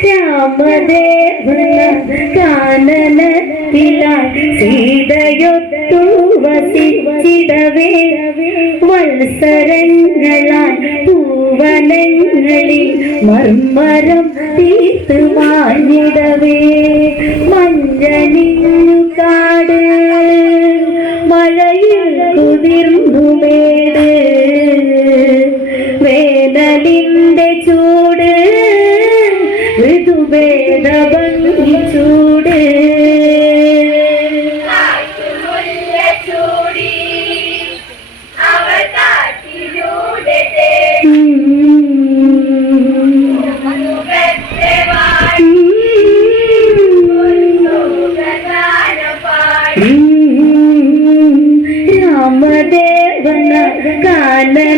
രാമദേവന കാനനത്തിലായി സീതയൊത്തു വസിച്ചിടവേ വത്സരങ്ങളാൽ പൂവനങ്ങളിൽ മർമ്മരം തീർത്തു മാഞ്ഞിടവേ മഞ്ഞണിഞ്ഞു കാട് മഴയിൽ കുതിർന്നു മേട്. വേനലിന്റെ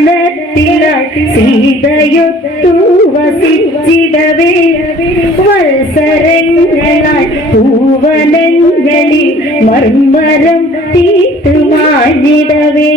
കാനനത്തില സീതയൊത്തു വസിച്ചിടവേ വത്സരങ്ങളാൽ പൂവനങ്ങളിൽ മർമ്മരം മാഞ്ഞിടവേ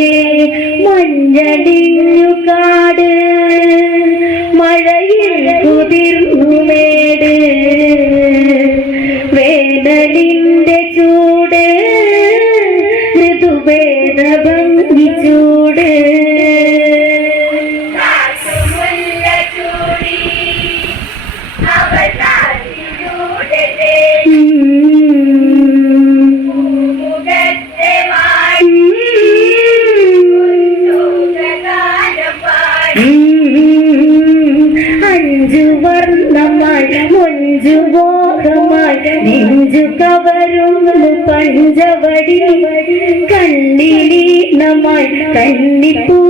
കണ്ണിലീനമായി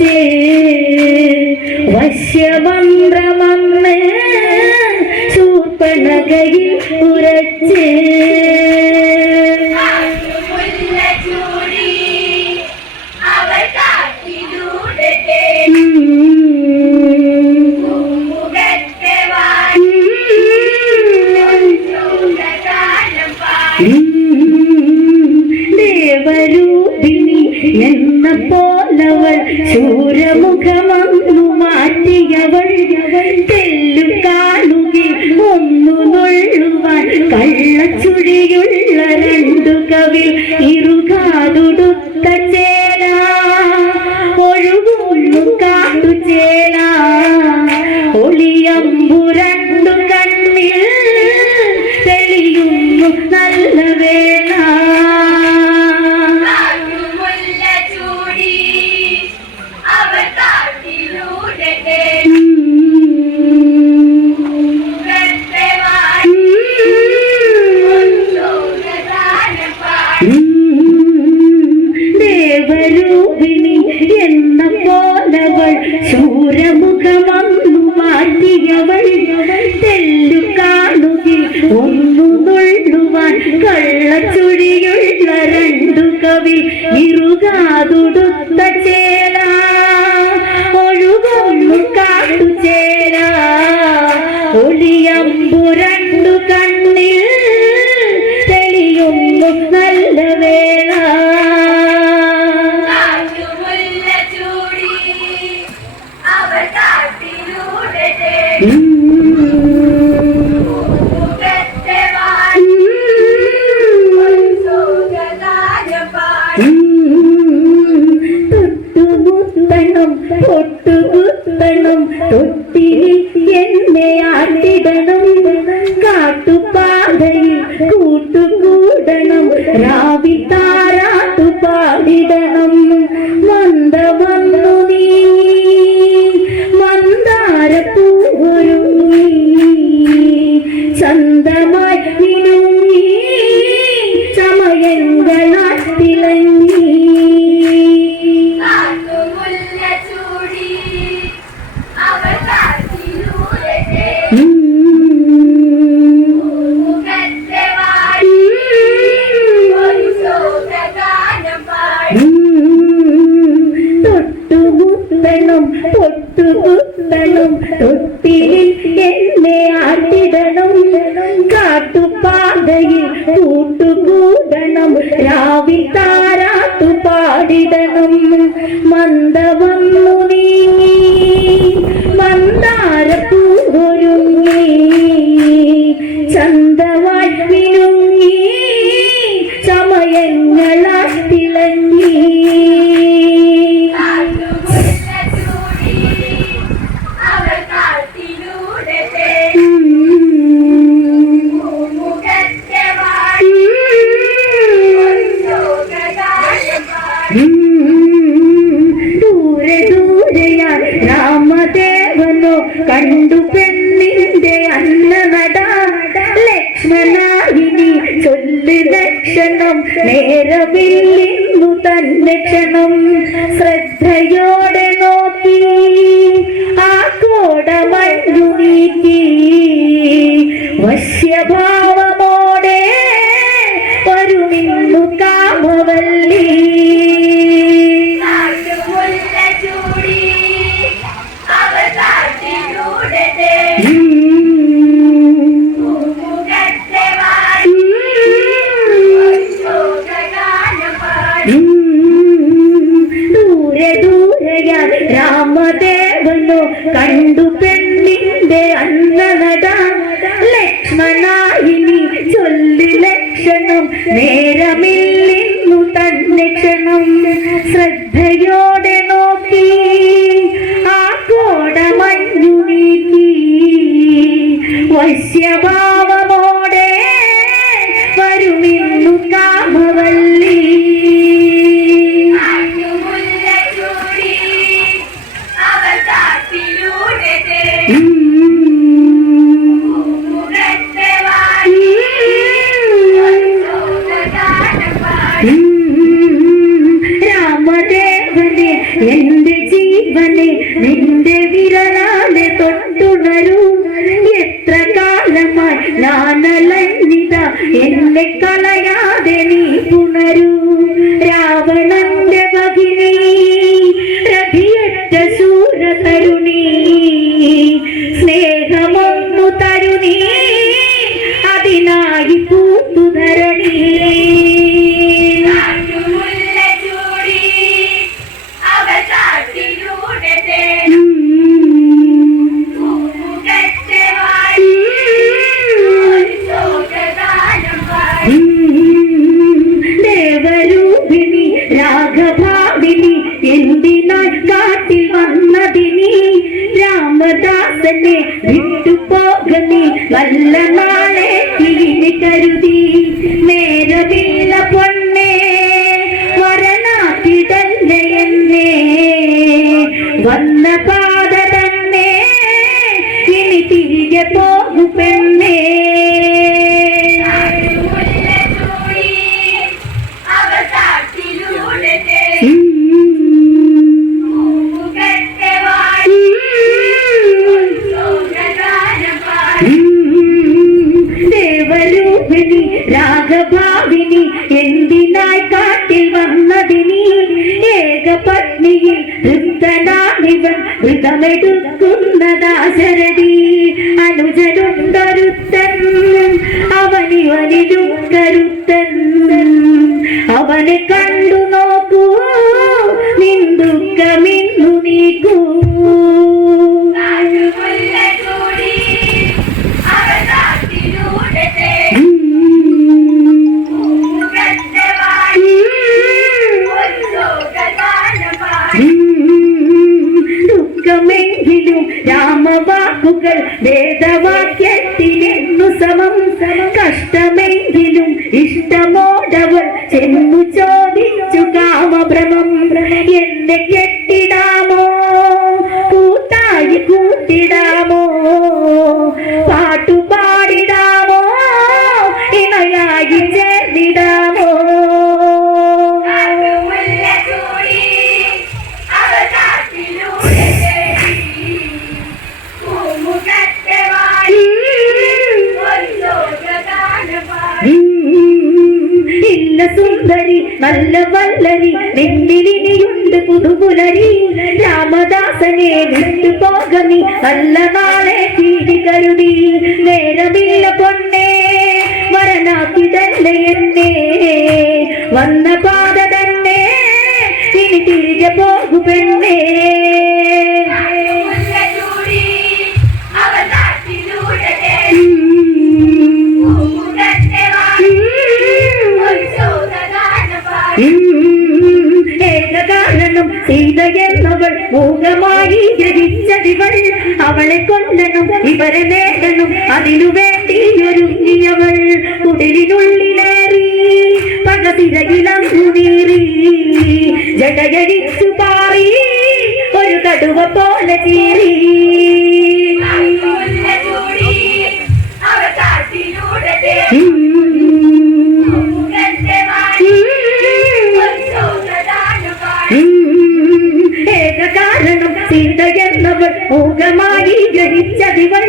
ഉലച്ച് വശ്യമന്ത്രമന്ന് സൂപ്പണകയിൽ ഉറച്ച് ദേവരൂപിണി എന്ന വന്നവൾ സൂര്യമുഖമു മാറ്റിയവൾ തെല്ലു കാണുകി ഒന്നു നുള്ളുവാൻ കള്ളച്ചുഴിയുള്ള രണ്ടു കവി കള്ളച്ചുഴിയുള്ള രണ്ടു കവി ഇറുകാതുടുത്ത ചേ നിന്നും വെള്ളം കിട്ടണം ശ്രദ്ധയോടെ നോക്കി ആ കോടമഞ്ഞു നീക്കി വശ്യഭാവമോടെ ഒരു നിന്നു കാമവല്ലി Mm-hmm. കണ്ടു പെണ്ണിന്റെ അന്നനട. ലക്ഷ്മണായി ചൊല്ലി ലക്ഷണം നേ நானலைந்தா என்னை கலை വിട്ടുപോകനി നല്ല നാളെ തിരിഞ്ഞു കരുതി. നേരമില്ല പൊണ്ണേ മരണാക്കിടല്ല എന്നേ. വന്ന പാത തന്നെ ഇനി തിരികെ പോകും ഋതപത്നിയിൽ പത്നിയിൽ വൃദ്ധനാണിവൻ വൃതമെടുക്കുന്നതാശരതി അനുജനും കരുത്തൻ അവനിവനിലും കരുത്തൻ അവനെ കണ്ടു ശോകഗാനം വിടാമോ? ഇല്ല സുന്ദരി നല്ല വല്ലരി നെന്തിരിനിയുണ്ട് പുതുപുലരി. രാമദാസനെ വിട്ടു പോകമി നല്ല നാളെ വന്ന പാത തന്നെ ഇനി തിരികെ പോകു പെണ്ണേ മൂകമായി ജനിച്ചതിവൾ അവളെ കൊല്ലണം ഇവരെ നേടണം അതിനു വേണ്ടി പകതിരകിലങ്ങു നീറി ജടയടിച്ചു പാറി ഒരു കടുവ പോലെ ചീറി കാട്ടുമുല്ല ചൂടി അവർ കാട്ടിലൂടെ ഉം. ഒരു ശോകഗാനം പാടി ഏകകാരണം സീത എന്നവൾ മൂകമായി ഗ്രഹിച്ചതിവൾ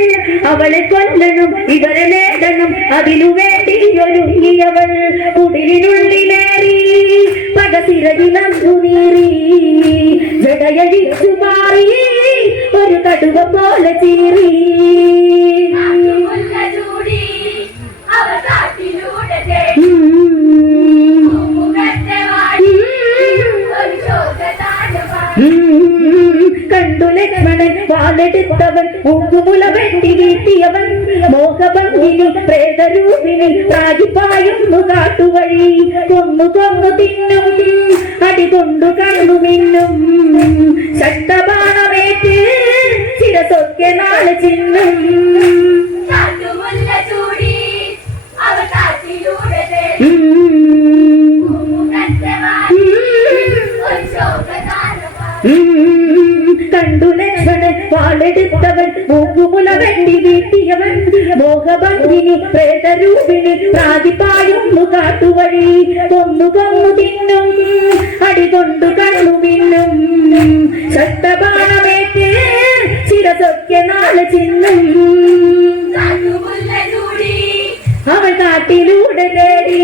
അവളെ കൊല്ലണം ഇവരെ നേടണം അതിനു വേണ്ടി ഒരുങ്ങിയവൾ കുടിലിനുള്ളിലേറി പകസിരകിലു നീറി ജടയഴിച്ചു മാറി ഒരു കടുവ പോലെ ചീറി. ശോകഗാനം പാടി ഉം. കണ്ടു ലക്ഷ്മണൻ വാലെടുത്തവൻ മൂക്കുമുല വെട്ടി വീട്ടിയവൻ മോഹഭംഗിനി പ്രേതരൂപിണി പ്രാജിപ്പായുന്നു കാട്ടുവഴി. കൊന്നു കൊന്നു തിന്നും അടികൊണ്ടു കണ്ണു മിന്നും. ശക്തബാണമേറ്റ് ചിരസൊക്കെ നാളെ ചിന്നും. കാട്ടുമുല്ല ചൂടി ശോകഗാനം പാടി ഉം. കണ്ടു ലക്ഷ്മണൻ വാളെടുത്തവൻ മൂക്കുമുല വെട്ടി വീട്ടിയവൻ മോഹഭംഗിനി പ്രേതരൂപിണി പ്രാതിപായുന്നു കാട്ടുവഴി കൊന്നു കൊന്നു തിന്നും അടികൊണ്ടു കണ്ണു മിന്നും ശക്തബാണമേറ്റ് ചിരതൊക്കെ നാളെ ചിന്നും അവൾ കാട്ടിലൂടെ തേടി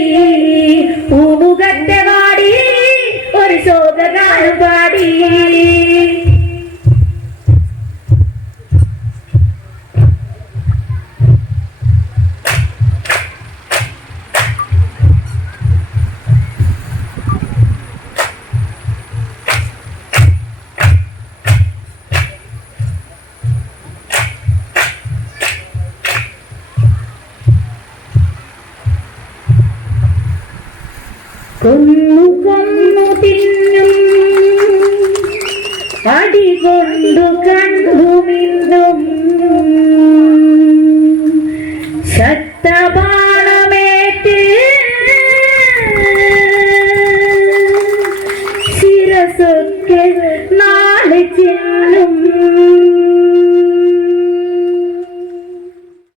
കൊന്നു കൊന്നു തിന്നും അടികൊണ്ടു കണ്ടു മിന്നും